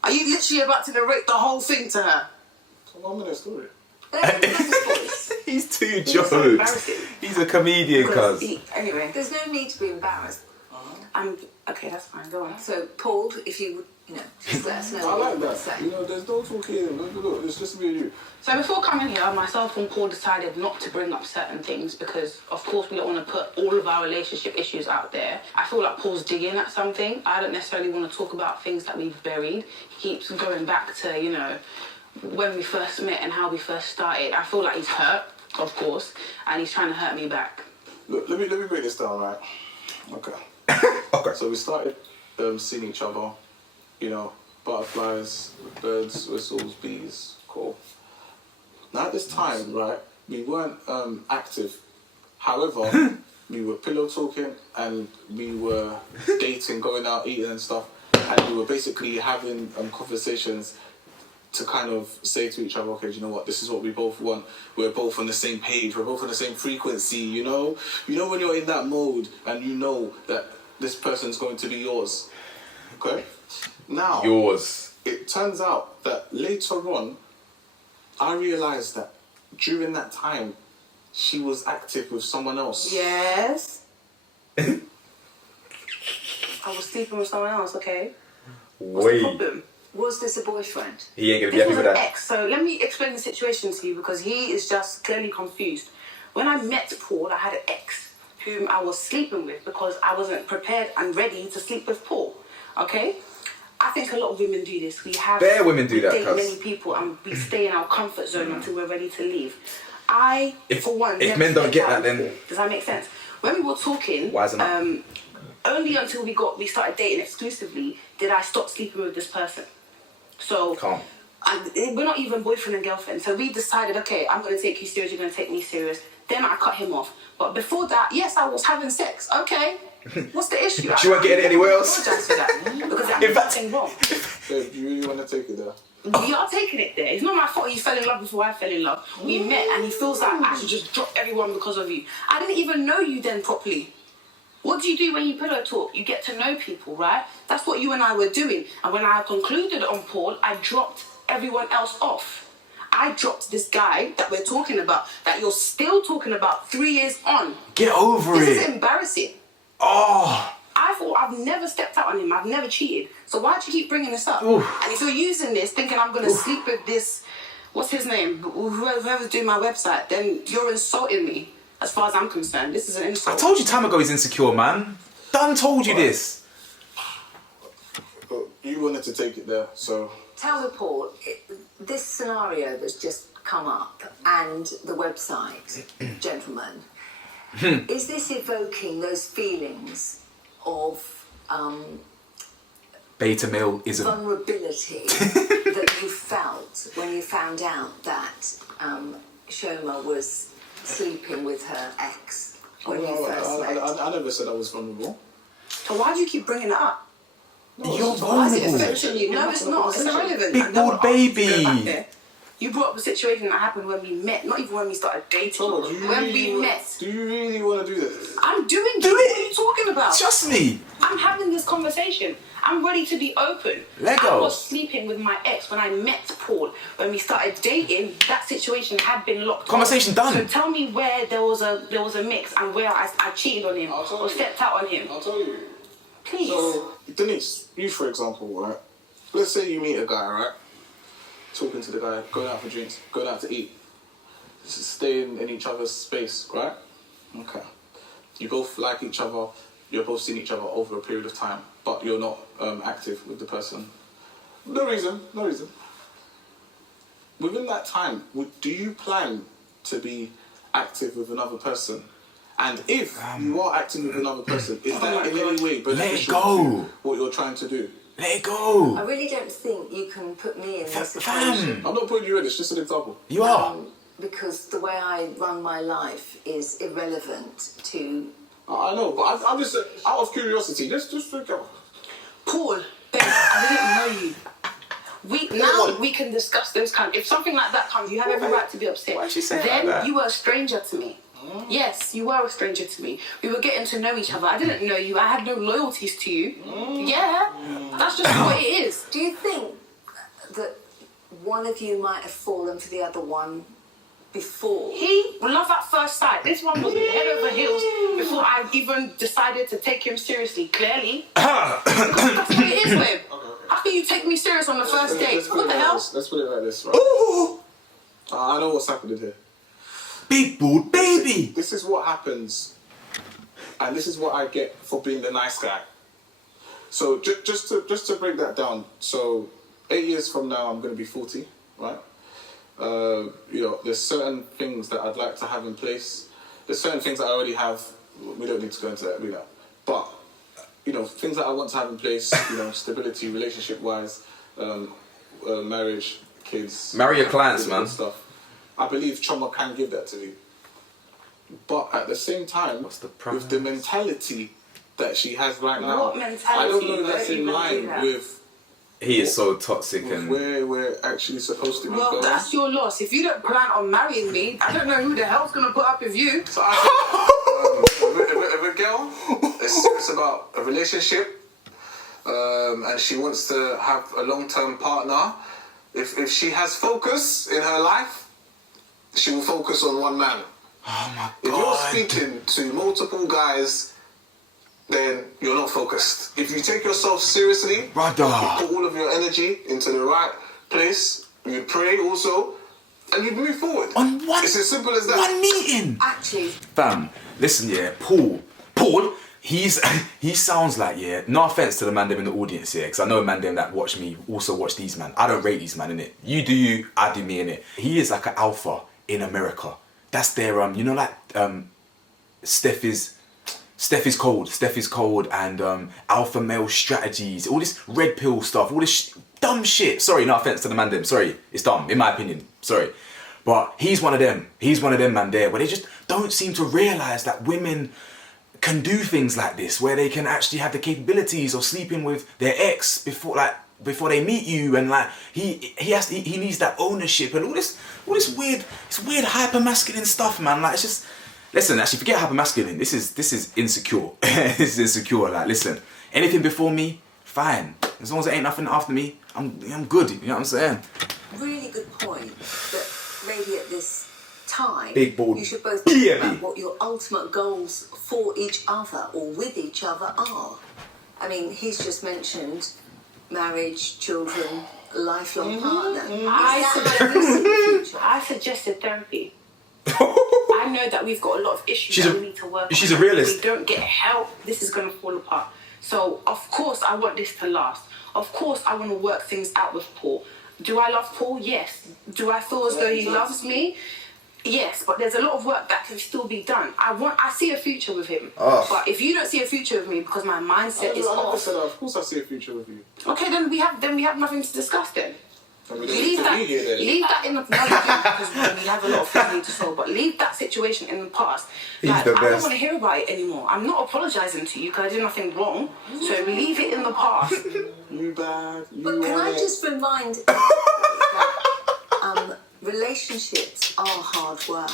Are you literally about to narrate the whole thing to her? It's a 1 minute story. He's too so jokes. embarrassing. He's a comedian, cuz. Anyway, There's no need to be embarrassed. okay, that's fine. Go on. So, Paul, if you would, just let us know I what like you want to that. say. You know, there's no talking. Look, it's just me and you. So before coming here, myself and Paul decided not to bring up certain things because, of course, we don't want to put all of our relationship issues out there. I feel like Paul's digging at something. I don't necessarily want to talk about things that we've buried. He keeps going back to, when we first met and how we first started. I feel like he's hurt, of course, and he's trying to hurt me back. Look, let me break this down, right? Okay. Okay. So we started seeing each other, butterflies, birds, whistles, bees, cool. Now at this time, right, we weren't active. However, we were pillow talking and we were dating, going out, eating and stuff. And we were basically having conversations to kind of say to each other, okay, do you know what, this is what we both want. We're both on the same page. We're both on the same frequency, You know when you're in that mode and you know that this person's going to be yours. Okay? Now, Yours. It turns out that later on, I realised that during that time, she was active with someone else. Yes. I was sleeping with someone else, okay? What's the problem? Was this a boyfriend? He ain't gonna be This happy was with an that. ex, so let me explain the situation to you because he is just clearly confused. When I met Paul, I had an ex whom I was sleeping with because I wasn't prepared and ready to sleep with Paul, okay? I think a lot of women do this. We Bare women do that, date cuz. many people and we stay in our comfort zone until we're ready to leave. For one, if never men don't stepped get out that, then- before. Does that make sense? When we were talking, Why isn't it? only until we started dating exclusively did I stop sleeping with this person. So Calm. we're not even boyfriend and girlfriend. So we decided, okay, I'm going to take you serious, you're going to take me serious. Then I cut him off. But before that, yes, I was having sex. Okay. What's the issue? She weren't getting anywhere else? Apologize for that because I In did fact- nothing wrong. Babe, do you really want to take it there? We are taking it there. It's not my fault he fell in love before I fell in love. We met and he feels like I should just drop everyone because of you. I didn't even know you then properly. What do you do when you pillow talk? You get to know people, right? That's what you and I were doing. And when I concluded on Paul, I dropped everyone else off. I dropped this guy that we're talking about, that you're still talking about 3 years on. Get over This it. is embarrassing. Oh. I thought I've never stepped out on him. I've never cheated. So why do you keep bringing this up? Oof. And if you're using this, thinking I'm going to sleep with this, what's his name? Whoever's doing my website, then you're insulting me. As far as I'm concerned, this is an I insult. told you time ago he's insecure, man. Done told you this. But you wanted to take it there, so... Tell me, Paul, this scenario that's just come up and the website, gentlemen, is this evoking those feelings of Beta male-ism. vulnerability that you felt when you found out that Shoma was sleeping with her ex when you first met? I never said I was vulnerable. So why do you keep bringing it up? You're Why is it vulnerable. affecting you? No, it's not. It's irrelevant. Big I never bold asked you to go baby. back there. You brought up a situation that happened when we met, not even when we started dating. Choma, do you When really we met. Do you really want to do this? I'm doing Do it. What it. are you talking about? Trust me. I'm having this conversation. I'm ready to be open. Let I go. was sleeping with my ex when I met Paul. When we started dating, that situation had been locked. Conversation off. done. So tell me where there was a mix and where I cheated on him I'll tell or you. stepped out on him. I'll tell you. Please. So, Denise, you for example, right? let's say you meet a guy, right? Talking to the guy, going out for drinks, going out to eat, staying in each other's space, right? Okay. You both like each other, you're both seeing each other over a period of time, but you're not active with the person. No reason. Within that time, do you plan to be active with another person? And if you are acting with another person, is that in any way beneficial to what you're trying to do? Let it go. I really don't think you can put me in this situation. I'm not putting you in, it's just an example. You are. Because the way I run my life is irrelevant to... I know, but I'm just, out of curiosity, just think of... Paul, babe, I didn't know you. We can discuss those kind. If something like that comes, you have every right to be upset. Why'd she say Then like that? you were a stranger to me. Yes, you were a stranger to me. We were getting to know each other. I didn't know you. I had no loyalties to you. Yeah, that's just what it is. Do you think that one of you might have fallen for the other one before? Love at first sight. This one was head over heels before I even decided to take him seriously. Clearly, because that's what it is, babe. How can you take me serious on the first date? What the hell? Let's put it like this, right? I know what's happening here. Big bald baby. This is what happens, and this is what I get for being the nice guy. So just to break that down. So 8 years from now, I'm going to be 40, right? There's certain things that I'd like to have in place. There's certain things that I already have. We don't need to go into that, but things that I want to have in place. Stability, relationship-wise, marriage, kids. Marry your clients, man. Stuff. I believe Choma can give that to me. But at the same time, with the mentality that she has right now, What mentality? I don't know if that's Don't in even line do that. with He is so toxic and... where we're actually supposed to be Well, going. that's your loss. If you don't plan on marrying me, I don't know who the hell's gonna put up with you. So I think if a girl is serious about a relationship and she wants to have a long-term partner, if she has focus in her life, she will focus on one man. Oh my If God. you're speaking to multiple guys, then you're not focused. If you take yourself seriously, Brother. you put all of your energy into the right place, you pray also, and you move forward. On one... It's as simple as that. One meeting. Actually, Fam, listen, yeah, Paul, he sounds like, yeah, no offense to the man them in the audience here, because I know man them that watch me also watch these man. I don't rate these man, innit? You do you, I do me, innit? He is like an alpha in America. That's their, Steph is cold, and alpha male strategies, all this red pill stuff, all this dumb shit. Sorry, no offense to the man them, sorry, it's dumb, in my opinion, sorry. But he's one of them man there, where they just don't seem to realise that women can do things like this, where they can actually have the capabilities of sleeping with their ex before they meet you, and like he needs that ownership and all this weird hyper masculine stuff, man. Like, it's just, listen, actually forget hyper masculine. This is insecure. This is insecure. Like, listen, anything before me, fine. As long as there ain't nothing after me, I'm good. You know what I'm saying? really good point that maybe at this time Big bald you should both baby. think about what your ultimate goals for each other or with each other are. I mean, he's just mentioned marriage, children, a lifelong partner. I suggested therapy. I know that we've got a lot of issues that we need to work on. She's a realist. If we don't get help, this is going to fall apart. So, of course, I want this to last. Of course, I want to work things out with Paul. Do I love Paul? Yes. Do I feel as though he loves me? Yes, but there's a lot of work that can still be done. I see a future with him. But if you don't see a future with me because my mindset is off, Of course I see a future with you. okay, then we have nothing to discuss then. I mean, Leave for me, yeah, that in the past because we have a lot of things we need to solve. But leave that situation in the past. Like, the I don't best. want to hear about it anymore. I'm not apologising to you because I did nothing wrong. So leave it in the past. You bad. You But can I want it. just remind that relationships are hard work.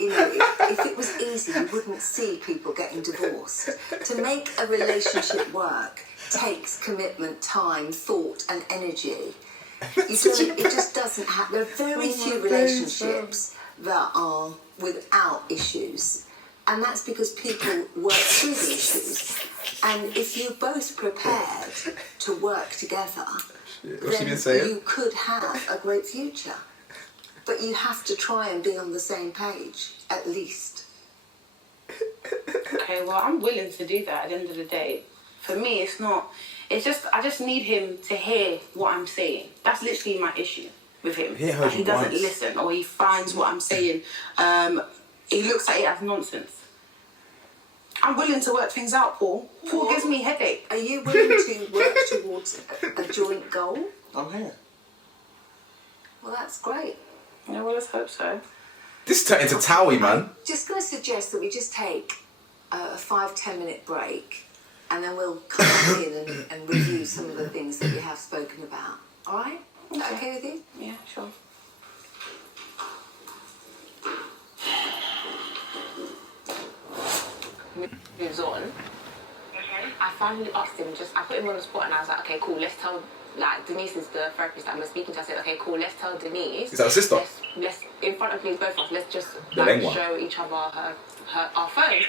If it was easy, you wouldn't see people getting divorced. To make a relationship work takes commitment, time, thought, and energy. It just doesn't happen. There are very few relationships that are without issues. And that's because people work through the issues. And if you're both prepared to work together, What's she then been saying? you could have a great future. But you have to try and be on the same page, at least. Okay, well, I'm willing to do that at the end of the day. For me, it's not... It's just... I just need him to hear what I'm saying. That's literally my issue with him. He ain't heard Like, you he doesn't once. listen, or he finds what I'm saying. He looks at it as nonsense. I'm willing to work things out, Paul. Paul gives me headache. Are you willing to work towards a joint goal? I'm here. Well, that's great. Yeah, well, let's hope so. This turned into Towie, man. Just going to suggest that we just take a 5-10 minute break, and then we'll come back in and review some of the things that we have spoken about. All right? Is that okay with you? Yeah, sure. Moves on. I finally asked him, I put him on the spot and I was like, okay, cool, let's tell, like, Denise is the therapist that I'm speaking to. I said, okay, cool, let's tell Denise. Is that her sister? Let's in front of both of us, let's just The like, lame one. show each other our phones.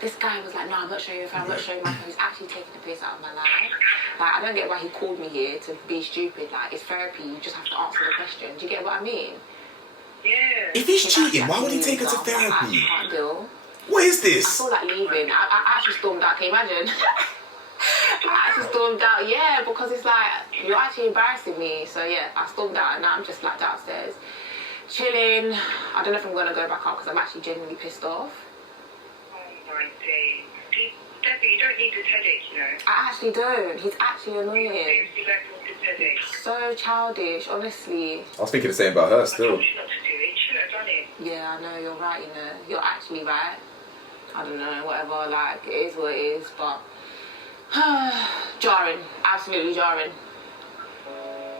This guy was like, no, I'm not showing your phone, I'm not showing my phone. He's actually taking the piss out of my life. Like, I don't get why he called me here to be stupid. Like, it's therapy, you just have to answer the question. Do you get what I mean? Yeah. If he's cheating, why would he take her to I therapy? can't deal. What is I this? feel like leaving. I actually stormed out, can you imagine? I actually stormed out, yeah, because it's like, you're actually embarrassing me. So yeah, I stormed out and now I'm just like downstairs, chilling. I don't know if I'm going to go back up because I'm actually genuinely pissed off. Oh my days. Debbie, you don't need this headache, you know. I actually don't. He's actually annoying. Seriously, don't want this headache. So childish, honestly. I was thinking the same about her I still. told you not to do it. You shouldn't have done it. Yeah, I know, you're right, you know. You're actually right. I don't know, whatever, like, it is what it is, but... jarring. Absolutely jarring.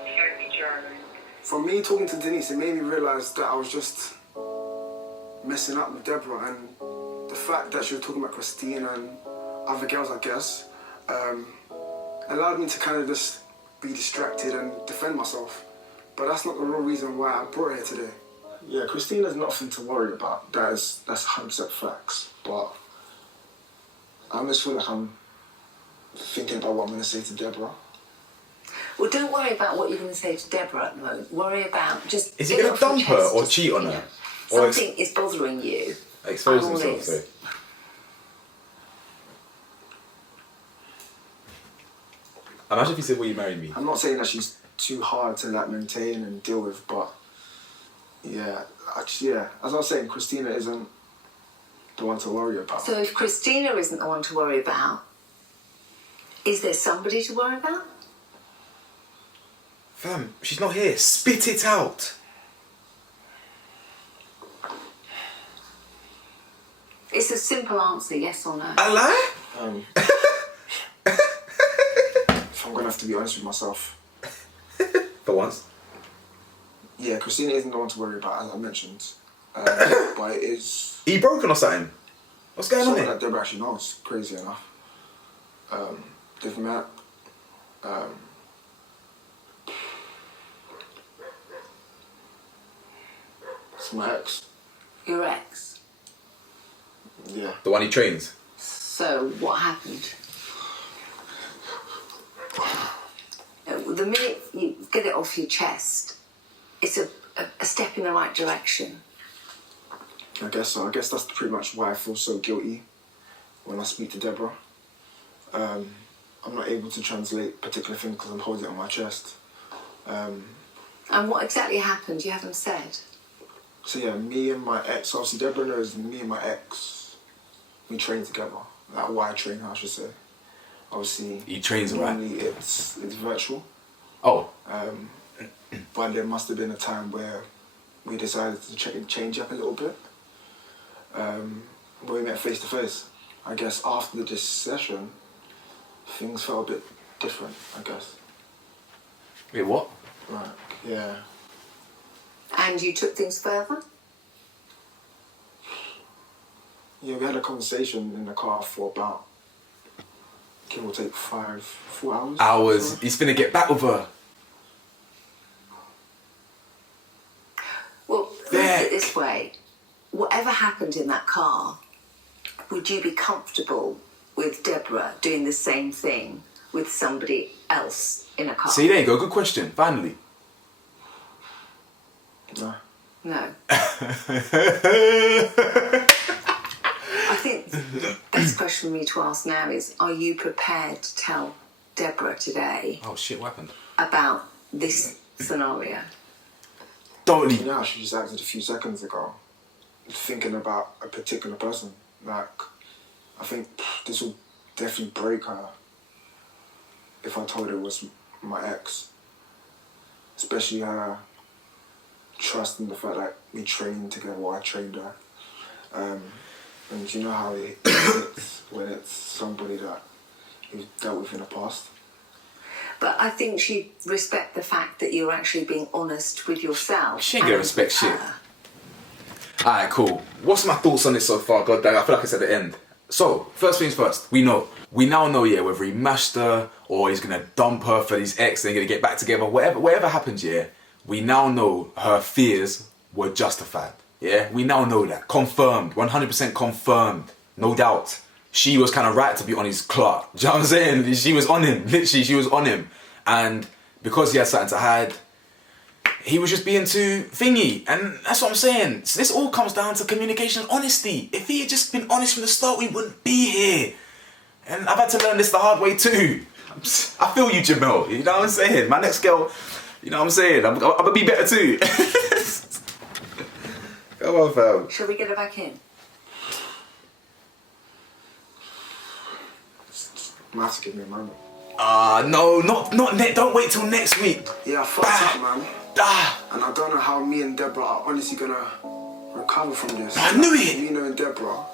Very jarring. For me, talking to Denise, it made me realise that I was just messing up with Deborah, and the fact that she was talking about Christine and other girls, I guess, allowed me to kind of just be distracted and defend myself. But that's not the real reason why I brought her here today. Yeah, Christina's nothing to worry about. That's 100% facts. But I just feel like I'm thinking about what I'm going to say to Deborah. Well, don't worry about what you're going to say to Deborah at the moment. Worry about just... Is he get going off to your dump her chest, or just, cheat on you her? know, Or something is bothering you. expose All himself, this. sorry. Imagine if he said, will you marry me? I'm not saying that she's too hard to like maintain and deal with, but yeah, actually, yeah. As I was saying, Christina isn't the one to worry about. So if Christina isn't the one to worry about, is there somebody to worry about? Fam, she's not here. Spit it out. It's a simple answer, yes or no. A lie? If I'm gonna have to be honest with myself, For once. yeah, Christina isn't the one to worry about, as I mentioned. But it is He broken or something? What's going on someone here? that Deborah actually knows, crazy enough. They've met. It's my ex. Your ex. Yeah. The one he trains. So what happened? The minute you get it off your chest, it's a step in the right direction. I guess so. I guess that's pretty much why I feel so guilty when I speak to Deborah. I'm not able to translate particular things because I'm holding it on my chest. And what exactly happened? You haven't said. So yeah, me and my ex, obviously Deborah knows me and my ex, we train together. Like why I train her, I should say. Obviously, He trains her, right? normally it's virtual. Oh. But there must have been a time where we decided to change up a little bit. Where we met face to face. I guess after this session, things felt a bit different, I guess. Wait, what? Right, yeah. And you took things further? Yeah, we had a conversation in the car for about, give or take 4 hours. Hours. He's finna get back with her. Well, look at it this way. Whatever happened in that car, would you be comfortable with Deborah doing the same thing with somebody else in a car? See, there you go. Good question. Finally. No. No. I think the best question for me to ask now is, are you prepared to tell Deborah today Oh shit! What happened? about this scenario? Don't You leave. know how she just acted a few seconds ago, thinking about a particular person. Like, I think this will definitely break her if I told her it was my ex. Especially her trusting the fact that we trained together, or I trained her. And you know how it hits when it's somebody that you've dealt with in the past. But I think she'd respect the fact that you're actually being honest with yourself. She ain't gonna and respect with shit. her. Alright, cool. What's my thoughts on this so far? God damn, I feel like it's at the end. So, first things first, we now know, yeah, whether he mashed her or he's gonna dump her for his ex and they're gonna get back together, whatever happens, yeah, we now know her fears were justified. Yeah, we now know that. Confirmed, 100% confirmed, no doubt. She was kind of right to be on his clock. Do you know what I'm saying? She was on him, literally, she was on him. And because he had something to hide, he was just being too thingy. And that's what I'm saying. So this all comes down to communication and honesty. If he had just been honest from the start, we wouldn't be here. And I've had to learn this the hard way too. I feel you, Jamel. You know what I'm saying? My next girl, you know what I'm saying? I'm gonna be better too. Come on, fam. Shall we get her back in? Might have to give me a moment. No, not don't wait till next week. Yeah, I fucked up, man. Ah, And I don't know how me and Deborah are honestly gonna recover from this. I knew it. Me knowing Deborah,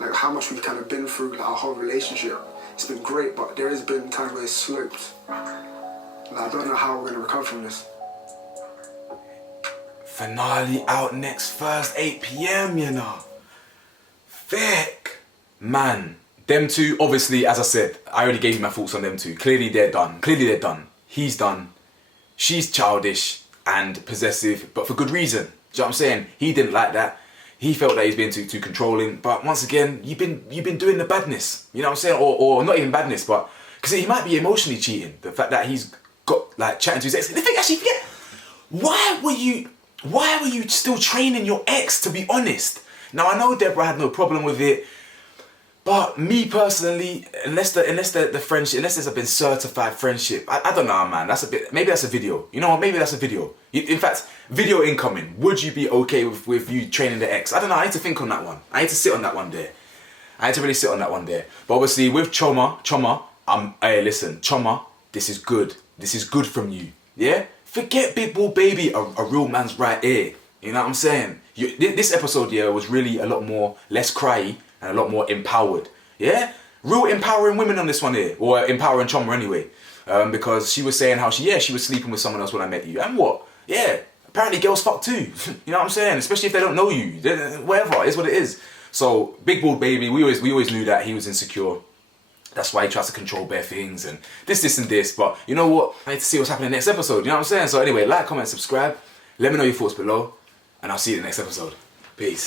like how much we've kind of been through, like our whole relationship. It's been great, but there has been times where it's sloped. Like, I don't know how we're gonna recover from this. finale out next Thursday, 8 p.m, you know. Thick. Man, them two, obviously, as I said, I already gave you my thoughts on them two. Clearly they're done. He's done. She's childish and possessive, but for good reason. Do you know what I'm saying? He didn't like that. He felt that he's been too controlling. But once again, you've been doing the badness. You know what I'm saying? Or not even badness, but because he might be emotionally cheating. The fact that he's got like chatting to his ex. The thing, actually, forget. Why were you still training your ex, to be honest? Now I know Deborah had no problem with it. But me personally, unless the friendship, unless there's been certified friendship, I don't know, man. Maybe that's a video. You know what? Maybe that's a video. In fact, video incoming. Would you be okay with you training the ex? I don't know. I need to think on that one. I need to sit on that one there. I need to really sit on that one there. But obviously with Choma, hey, listen, Choma, this is good. This is good from you. Yeah? Forget Big Ball Baby, a real man's right here. You know what I'm saying? This episode, yeah, was really a lot more less cryy and a lot more empowered. Yeah? Real empowering women on this one here. Or empowering Choma anyway. Because she was saying how she was sleeping with someone else when I met you. And what? Yeah. Apparently girls fuck too. You know what I'm saying? Especially if they don't know you. Whatever, it is what it is. So, Big Bald Baby, we always knew that he was insecure. That's why he tries to control bare things and this and this. But you know what? I need to see what's happening next episode. You know what I'm saying? So anyway, like, comment, subscribe. Let me know your thoughts below. And I'll see you in the next episode. Peace.